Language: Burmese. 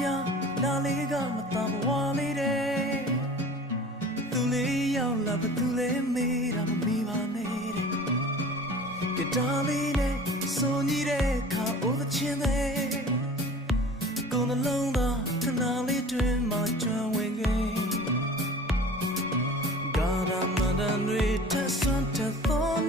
များနားလေးကမတော်ဘဝလေးတဲ့သူလေးရောက်လာဘသူလေးမေးတာမမေးပါနဲ့တဲ့ကတားလေးနဲ့ဆိုညီတဲ့ခါအိုးသချင်းတဲ့ကိုယ်နှလုံးသားခဏလေးတွင်မှကျွမ်းဝင်ခဲ့ကာရမန္တန်တွေထဆွမ်းထသော